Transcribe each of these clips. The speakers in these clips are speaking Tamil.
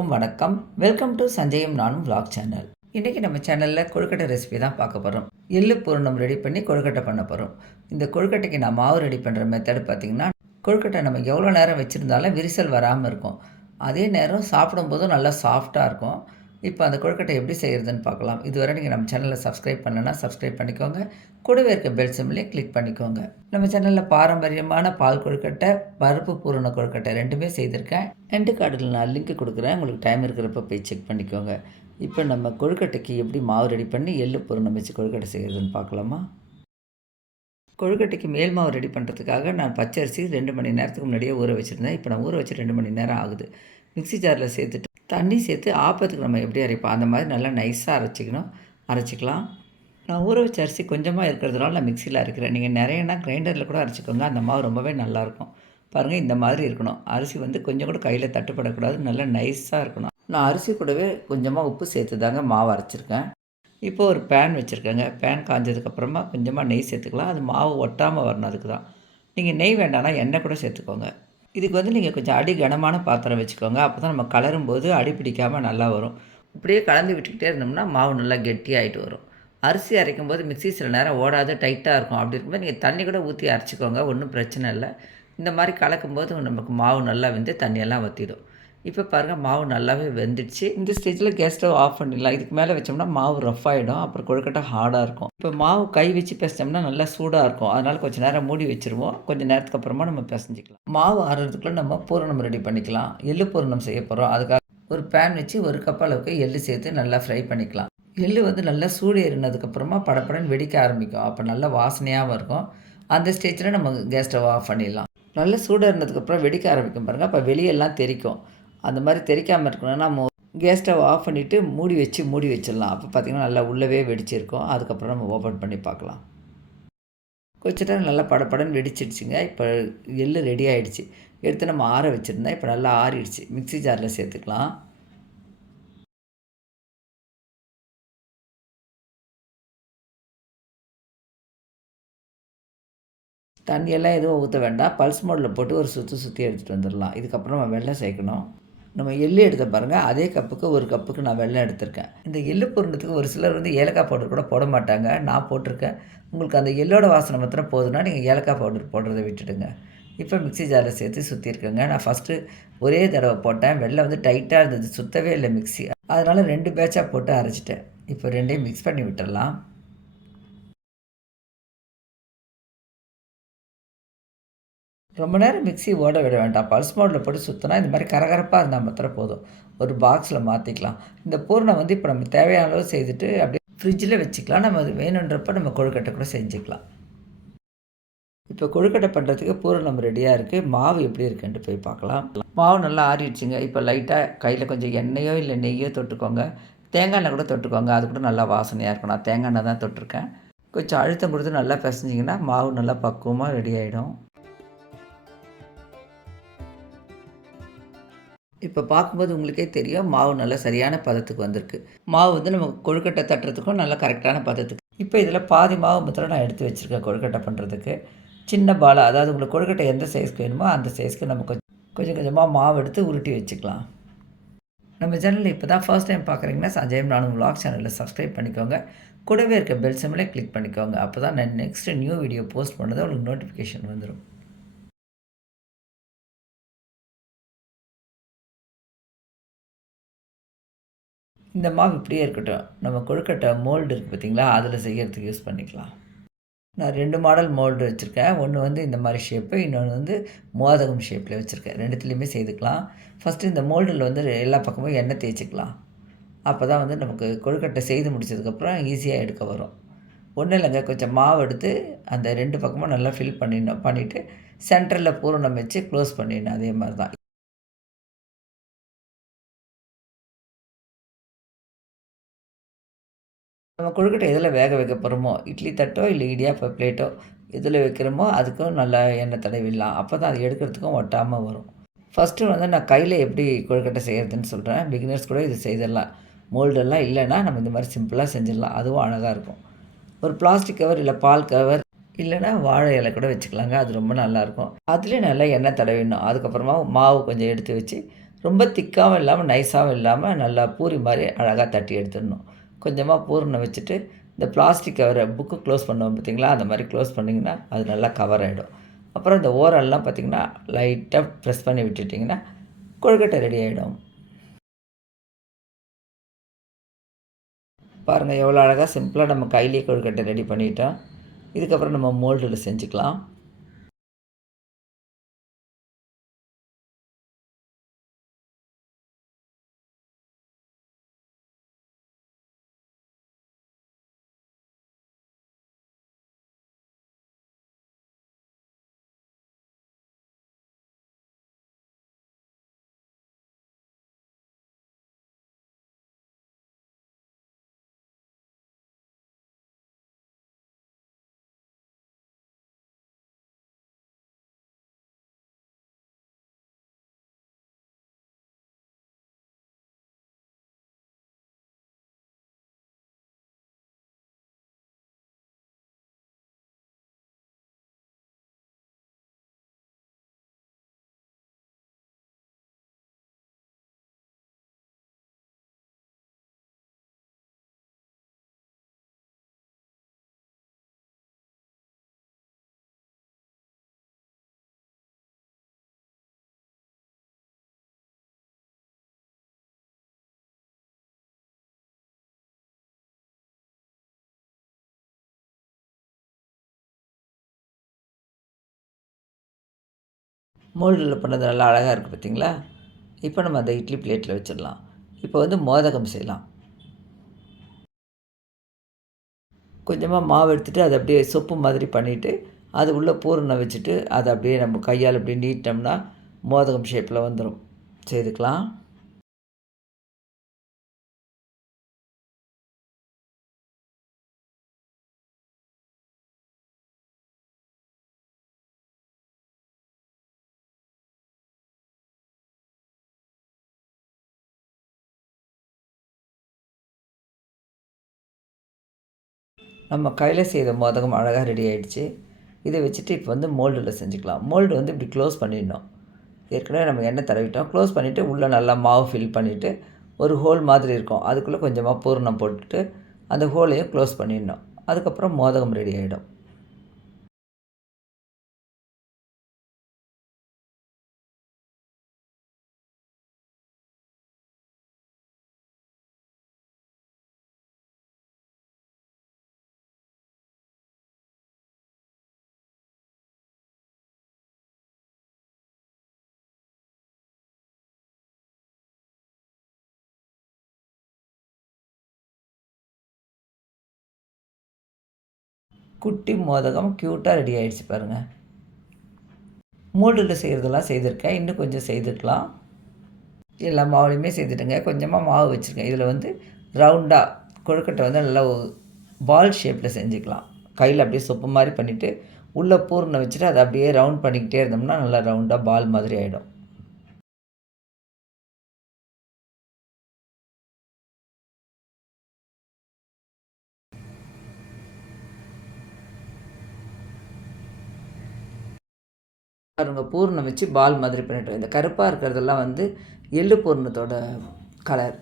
எல்லோருக்கும் வணக்கம். வெல்கம் டு சஞ்சயும் நானும் விளாக் சேனல். இன்றைக்கி நம்ம சேனலில் கொழுக்கட்டை ரெசிபி தான் பார்க்க போகிறோம். எள்ளு பூரணம் ரெடி பண்ணி கொழுக்கட்டை பண்ண போகிறோம். இந்த கொழுக்கட்டைக்கு நான் மாவு ரெடி பண்ணுற மெத்தட் பார்த்திங்கன்னா, கொழுக்கட்டை நம்ம எவ்வளோ நேரம் வச்சுருந்தாலும் விரிசல் வராமல் இருக்கும். அதே நேரம் சாப்பிடும்போதும் நல்லா சாஃப்டாக இருக்கும். இப்போ அந்த கொழுக்கட்டை எப்படி செய்கிறதுன்னு பார்க்கலாம். இதுவரை நீங்கள் நம்ம சேனலில் சப்ஸ்கிரைப் பண்ணலைன்னா சப்ஸ்கிரைப் பண்ணிக்கோங்க. கூடவே இருக்க பெல் சிம்லையும் கிளிக் பண்ணிக்கோங்க. நம்ம சேனலில் பாரம்பரியமான பால் கொழுக்கட்டை, பருப்பு பூரண கொழுக்கட்டை ரெண்டுமே செய்திருக்கேன். எண்டு கார்டில் நான் லிங்க் கொடுக்குறேன். உங்களுக்கு டைம் இருக்கிறப்ப போய் செக் பண்ணிக்கோங்க. இப்போ நம்ம கொழுக்கட்டைக்கு எப்படி மாவு ரெடி பண்ணி எள்ளு பூரணம் வச்சு கொழுக்கட்டை செய்கிறதுன்னு பார்க்கலாமா? கொழுக்கட்டைக்கு மேல் மாவு ரெடி பண்ணுறதுக்காக நான் பச்சரிசி 2 மணி நேரத்துக்கு முன்னாடியே ஊற வச்சுருந்தேன். இப்போ நான் ஊற வச்சு 2 மணி நேரம் ஆகுது. மிக்ஸி ஜாரில் சேர்த்துட்டு தண்ணி சேர்த்து ஆப்பத்துக்கு நம்ம எப்படி அரைப்போம் அந்த மாதிரி நல்லா நைஸாக அரைச்சிக்கலாம். நான் ஊற வச்ச அரிசி கொஞ்சமாக இருக்கிறதுனால நான் மிக்சியில் அரைக்கிறேன். நீங்கள் நிறையனா கிரைண்டரில் கூட அரைச்சிக்கோங்க. அந்த மாவு ரொம்பவே நல்லாயிருக்கும். பாருங்கள், இந்த மாதிரி இருக்கணும். அரிசி கொஞ்சம் கூட கையில் தட்டுப்படக்கூடாது. நல்லா நைஸாக இருக்கணும். நான் அரிசி கூடவே கொஞ்சமாக உப்பு சேர்த்து தாங்க மாவு அரைச்சிருக்கேன். இப்போ ஒரு பேன் வச்சுருக்கேங்க. பேன் காஞ்சதுக்கப்புறமா கொஞ்சமாக நெய் சேர்த்துக்கலாம். அது மாவு ஒட்டாமல் வரணும், அதுக்கு தான். நீங்கள் நெய் வேண்டாம்னா எண்ணெய் கூட சேர்த்துக்கோங்க. இதுக்கு நீங்கள் கொஞ்சம் அடி கனமான பாத்திரம் வச்சுக்கோங்க. அப்போ தான் நம்ம கலரும்போது அடி பிடிக்காமல் நல்லா வரும். இப்படியே கலந்து விட்டுக்கிட்டே இருந்தோம்னா மாவு நல்லா கெட்டியாகிட்டு வரும். அரிசி அரைக்கும் போது மிக்ஸி சில நேரம் ஓடாது, டைட்டாக இருக்கும். அப்படி இருக்கும்போது நீங்கள் தண்ணி கூட ஊற்றி அரைச்சிக்கோங்க, ஒன்றும் பிரச்சனை இல்லை. இந்த மாதிரி கலக்கும்போது நமக்கு மாவு நல்லா வெந்து தண்ணியெல்லாம் வற்றிடும். இப்போ பாருங்கள், மாவு நல்லாவே வெந்துடுச்சு. இந்த ஸ்டேஜில் கேஸ் ஸ்டவ் ஆஃப் பண்ணிடலாம். இதுக்கு மேலே வச்சோம்னா மாவு ரஃப் ஆகிடும். அப்புறம் கொழுக்கட்டை ஹார்டாக இருக்கும். இப்போ மாவு கை வச்சு பிசைச்சோம்னா நல்லா சூடாக இருக்கும். அதனால் கொஞ்சம் நேரம் மூடி வச்சுருவோம். கொஞ்சம் நேரத்துக்கு அப்புறமா நம்ம பிசைஞ்சிக்கலாம். மாவு ஆறுறதுக்குள்ளே நம்ம பூரணம் ரெடி பண்ணிக்கலாம். எள்ளு பூரணம் செய்ய போகிறோம். அதுக்காக ஒரு பேன் வச்சு 1 கப் அளவுக்கு எள்ளு சேர்த்து நல்லா ஃப்ரை பண்ணிக்கலாம். எள்ளு நல்லா சூடு ஏறினதுக்கப்புறமா படப்படன்னு வெடிக்க ஆரம்பிக்கும். அப்போ நல்லா வாசனையாகவும் இருக்கும். அந்த ஸ்டேஜில் நம்ம கேஸ் ஸ்டவ் ஆஃப் பண்ணிடலாம். நல்லா சூடு ஏறினதுக்கப்புறம் வெடிக்க ஆரம்பிக்கும் பாருங்கள். அப்போ வெளியெல்லாம் தெரிக்கும். அந்த மாதிரி தெரிக்காமல் இருக்கணும்னா நம்ம கேஸ் ஸ்டவ் ஆஃப் பண்ணிவிட்டு மூடி வச்சிடலாம். அப்போ பார்த்திங்கன்னா நல்லா உள்ளவே வெடிச்சிருக்கும். அதுக்கப்புறம் நம்ம ஓப்பன் பண்ணி பார்க்கலாம். கொஞ்ச நேரம் நல்லா படப்படன்னு வெடிச்சிடுச்சுங்க. இப்போ எள்ளு ரெடி ஆகிடுச்சு. எடுத்து நம்ம ஆற வச்சுருந்தேன். இப்போ நல்லா ஆறிடுச்சு. மிக்ஸி ஜாரில் சேர்த்துக்கலாம். தண்ணியெல்லாம் எதுவும் ஊற்ற வேண்டாம். பல்ஸ் மோடில் போட்டு ஒரு சுற்றி எடுத்துகிட்டு வந்துடலாம். இதுக்கப்புறம் நம்ம வெல்லம் சேர்க்கணும். நம்ம எள்ளு எடுத்த பாருங்கள், அதே கப்புக்கு 1 கப்புக்கு நான் வெல்லம் எடுத்திருக்கேன். இந்த எள்ளு பூரணத்துக்கு ஒரு சிலர் ஏலக்காய் பவுடர் கூட போட மாட்டாங்க. நான் போட்டிருக்கேன். உங்களுக்கு அந்த எள்ளோட வாசனை மாத்திரம் போதுன்னா நீங்கள் ஏலக்காய் பவுடர் போடுறதை விட்டுடுங்க. இப்போ மிக்ஸி ஜாரில் சேர்த்து சுற்றிருக்கேங்க. நான் ஃபஸ்ட்டு ஒரே தடவை போட்டேன். வெல்லம் டைட்டாக இருந்தது, சுத்தவே இல்லை மிக்ஸி. அதனால் 2 பேட்சாக போட்டு அரைச்சிட்டேன். இப்போ 2யும் மிக்ஸ் பண்ணி விட்டுடலாம். ரொம்ப நேரம் மிக்ஸி ஓட விட வேண்டாம். பல்ஸ் மோடில் போட்டு சுற்றினா இந்த மாதிரி கரகரப்பாக இருந்தால் மாத்திரம் போதும். ஒரு பாக்ஸில் மாற்றிக்கலாம். இந்த பூரணம் இப்போ நம்ம தேவையான அளவு செய்துட்டு அப்படியே ஃப்ரிட்ஜில் வச்சுக்கலாம். நம்ம அது வேணுன்றப்ப நம்ம கொழுக்கட்டை கூட செஞ்சுக்கலாம். இப்போ கொழுக்கட்டை பண்ணுறதுக்கு பூரணம் ரெடியாக இருக்குது. மாவு எப்படி இருக்குன்ட்டு போய் பார்க்கலாம். மாவு நல்லா ஆறிடுச்சுங்க. இப்போ லைட்டாக கையில் கொஞ்சம் எண்ணெயோ இல்லை நெய்யோ தொட்டுக்கோங்க. தேங்காய் எண்ணெய் கூட தொட்டுக்கோங்க. அது கூட நல்லா வாசனையாக இருக்கும். நான் தேங்காய் எண்ணெய் தான் தொட்டிருக்கேன். கொஞ்சம் அழுத்தம் கொடுத்து நல்லா பிசைஞ்சிங்கன்னா மாவு நல்லா பக்குவமாக ரெடி ஆகிடும். இப்போ பார்க்கும்போது உங்களுக்கே தெரியும், மாவு நல்லா சரியான பதத்துக்கு வந்திருக்கு. மாவு நம்ம கொழுக்கட்டை தட்டுறதுக்கும் நல்லா கரெக்டான பதத்துக்கு. இப்போ இதில் பாதி மாவு மாத்திரம் நான் எடுத்து வச்சுருக்கேன் கொழுக்கட்டை பண்ணுறதுக்கு. சின்ன பாலா, அதாவது உங்களுக்கு கொழுக்கட்டை எந்த சைஸ்க்கு வேணுமோ அந்த சைஸ்க்கு நம்ம கொஞ்சம் கொஞ்சமாக மாவு எடுத்து உருட்டி வச்சுக்கலாம். நம்ம சேனலில் இப்போ தான் ஃபர்ஸ்ட் டைம் பார்க்குறீங்கன்னா சஞ்சயம் நானும் விளாக் சேனலில் சப்ஸ்கிரைப் பண்ணிக்கோங்க. கூடவே இருக்க பெல் சிம்மிலே கிளிக் பண்ணிக்கோங்க. அப்போ தான் நான் நெக்ஸ்ட்டு நியூ வீடியோ போஸ்ட் பண்ணது உங்களுக்கு நோட்டிஃபிகேஷன் வந்துடும். இந்த மாவு இப்படியே இருக்கட்டும். நம்ம கொழுக்கட்டை மோல்டு இருக்குது பார்த்திங்களா, அதில் செய்கிறதுக்கு யூஸ் பண்ணிக்கலாம். நான் 2 மாடல் மோல்டு வச்சுருக்கேன். ஒன்று இந்த மாதிரி ஷேப்பு, இன்னொன்று மோதகம் ஷேப்பில் வச்சுருக்கேன். 2த்துலேயுமே செய்துக்கலாம். ஃபஸ்ட்டு இந்த மோல்டில் எல்லா பக்கமும் எண்ணெய் தேய்ச்சிக்கலாம். அப்போ தான் நமக்கு கொழுக்கட்டை செய்து முடிச்சதுக்கப்புறம் ஈஸியாக எடுக்க வரும். ஒன்றும் இல்லைங்க, கொஞ்சம் மாவு எடுத்து அந்த 2 பக்கமும் நல்லா ஃபில் பண்ணிவிட்டு சென்டரில் பூரணம் வச்சு க்ளோஸ் பண்ணிடணும். அதே மாதிரி தான். நம்ம கொழுக்கட்டை எதில் வேக வைக்க போகிறோமோ, இட்லி தட்டோ இல்லை இடியாப்ப பிளேட்டோ எதில் வைக்கிறோமோ அதுக்கும் நல்லா எண்ணெய் தடவிடலாம். அப்போ தான் அது எடுக்கிறதுக்கும் ஒட்டாமல் வரும். ஃபஸ்ட்டு நான் கையில் எப்படி கொழுக்கட்டை செய்கிறதுன்னு சொல்கிறேன். பிகினர்ஸ் கூட இது செய்திடலாம். மோல்டெல்லாம் இல்லைன்னா நம்ம இந்த மாதிரி சிம்பிளாக செஞ்சிடலாம். அதுவும் அழகாக இருக்கும். ஒரு பிளாஸ்டிக் கவர் இல்லை பால் கவர் இல்லைன்னா வாழை இலை கூட வச்சுக்கலாங்க. அது ரொம்ப நல்லாயிருக்கும். அதுலேயும் நல்லா எண்ணெய் தடவிடணும். அதுக்கப்புறமா மாவு கொஞ்சம் எடுத்து வச்சு ரொம்ப திக்காவும் இல்லாமல் நைஸாகவும் இல்லாமல் நல்லா பூரி மாதிரி அழகாக தட்டி எடுத்துடணும். கொஞ்சமாக பூரணம் வச்சுட்டு இந்த பிளாஸ்டிக் கவரை புக்கு க்ளோஸ் பண்ணுவோம் பார்த்தீங்களா, அந்த மாதிரி க்ளோஸ் பண்ணிங்கன்னா அது நல்லா கவர் ஆகிடும். அப்புறம் இந்த ஓரெல்லாம் பார்த்திங்கன்னா லைட்டாக ப்ரெஸ் பண்ணி விட்டுட்டிங்கன்னா கொழுக்கட்டை ரெடி ஆகிடும். பாருங்கள் எவ்வளோ அழகாக சிம்பிளாக நம்ம கையிலேயே கொழுக்கட்டை ரெடி பண்ணிட்டோம். இதுக்கப்புறம் நம்ம மோல்டில் செஞ்சுக்கலாம். மோல்டில் பண்ணது நல்லா அழகாக இருக்குது பார்த்தீங்களா. இப்போ நம்ம அந்த இட்லி பிளேட்டில் வச்சிடலாம். இப்போ வந்து மோதகம் செய்யலாம். கொஞ்சமாக மாவு எடுத்துகிட்டு அதை அப்படியே சொப்பு மாதிரி பண்ணிவிட்டு அது உள்ளே பூரணம் வச்சுட்டு அதை அப்படியே நம்ம கையால் அப்படியே நீட்டோம்னா மோதகம் ஷேப்பில் வந்துடும். செய்துக்கலாம். நம்ம கையில் செய்த மோதகம் அழகாக ரெடி ஆகிடுச்சு. இதை வச்சுட்டு இப்போ வந்து மோல்டில் செஞ்சுக்கலாம். மோல்டு வந்து இப்படி க்ளோஸ் பண்ணிடணும். ஏற்கனவே நம்ம எண்ணெய் தடவிட்டோம். க்ளோஸ் பண்ணிவிட்டு உள்ளே நல்லா மாவு ஃபில் பண்ணிவிட்டு ஒரு ஹோல் மாதிரி இருக்கும், அதுக்குள்ளே கொஞ்சமாக பூரணம் போட்டுட்டு அந்த ஹோலையும் க்ளோஸ் பண்ணிடணும். அதுக்கப்புறம் மோதகம் ரெடி ஆகிடும். குட்டி மோதகம் க்யூட்டாக ரெடி ஆகிடுச்சு பாருங்கள். மோல்டில் செய்கிறதெல்லாம் செய்திருக்கேன், இன்னும் கொஞ்சம் செய்துக்கலாம். எல்லா மாவுலையுமே செய்துட்டுங்க. கொஞ்சமாக மாவு வச்சுருக்கேன். இதில் வந்து ரவுண்டாக கொழுக்கட்டை வந்து நல்லா பால் ஷேப்பில் செஞ்சுக்கலாம். கையில் அப்படியே சொப்பு மாதிரி பண்ணிவிட்டு உள்ளே பூரணம் வச்சுட்டு அதை அப்படியே ரவுண்ட் பண்ணிக்கிட்டே இருந்தோம்னா நல்லா ரவுண்டாக பால் மாதிரி ஆகிடும். பாருங்க பூரணம் வச்சு பால் மாதிரி பண்ணிட்டோம். இந்த கருப்பாக இருக்கிறதெல்லாம் வந்து எள்ளு பூரணத்தோட கலர்.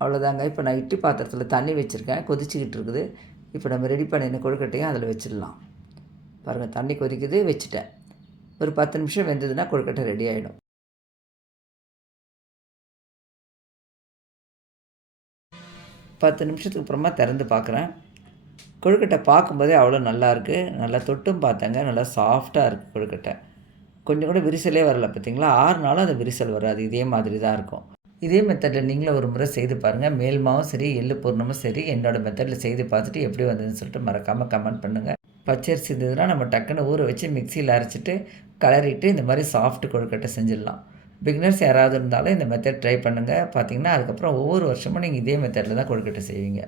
அவ்வளோதாங்க. இப்போ நான் இட்லி பாத்திரத்தில் தண்ணி வச்சுருக்கேன், கொதிச்சிக்கிட்டு இருக்குது. இப்போ நம்ம ரெடி பண்ணின கொழுக்கட்டையும் அதில் வச்சிடலாம். பாருங்கள் தண்ணி கொதிக்குது, வச்சுட்டேன். ஒரு 10 நிமிஷம் வெந்ததுன்னா கொழுக்கட்டை ரெடி ஆகிடும். 10 நிமிஷத்துக்கு அப்புறமா திறந்து பார்க்குறேன். கொழுக்கட்டை பார்க்கும்போதே அவ்வளோ நல்லாயிருக்கு. நல்லா தொட்டும் பார்த்தேங்க, நல்லா சாஃப்டாக இருக்குது கொழுக்கட்டை. கொஞ்சம் கூட விரிசலே வரல பார்த்தீங்களா. 6 நாளும் அது விரிசல் வராது. இதே மாதிரி தான் இருக்கும். இதே மெத்தடில் நீங்களும் ஒரு முறை செய்து பாருங்கள். மேல் மாவும் சரி, எள்ளு பூரணமும் சரி, என்னோடய மெத்தடில் செய்து பார்த்துட்டு எப்படி வந்ததுன்னு சொல்லிட்டு மறக்காமல் கமெண்ட் பண்ணுங்கள். பச்சரிசி இருந்ததுன்னா நம்ம டக்குன்னு ஊற வச்சு மிக்சியில் அரைச்சிட்டு கலரிட்டு இந்த மாதிரி சாஃப்ட் கொழுக்கட்டை செஞ்சிடலாம். பிகினர்ஸ் யாராவது இருந்தாலும் இந்த மெத்தட் ட்ரை பண்ணுங்கள். பார்த்தீங்கன்னா அதுக்கப்புறம் ஒவ்வொரு வருஷமும் நீங்கள் இதே மெத்தடில் தான் கொழுக்கட்டை செய்வீங்க.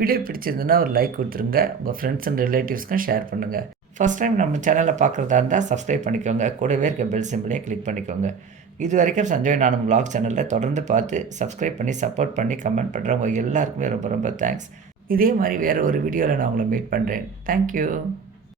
வீடியோ பிடிச்சிருந்துன்னா ஒரு லைக் கொடுத்துருங்க. உங்கள் ஃப்ரெண்ட்ஸ் அண்ட் ரிலேட்டிவ்ஸ்க்கும் ஷேர் பண்ணுங்கள். ஃபஸ்ட் டைம் நம்ம சேனலில் பார்க்குறதா இருந்தால் சப்ஸ்கிரைப் பண்ணிக்கோங்க. கூடவே இருக்க பெல் சிம்பிளையும் கிளிக் பண்ணிக்கோங்க. இது வரைக்கும் சஞ்சய் நானும் vlog சேனலில் தொடர்ந்து பார்த்து சப்ஸ்கிரைப் பண்ணி சப்போர்ட் பண்ணி கமெண்ட் பண்ணுறவங்க எல்லாருக்குமே ரொம்ப ரொம்ப தேங்க்ஸ். இதே மாதிரி வேறு ஒரு வீடியோவில் நான் உங்களை மீட் பண்ணுறேன். தேங்க்யூ.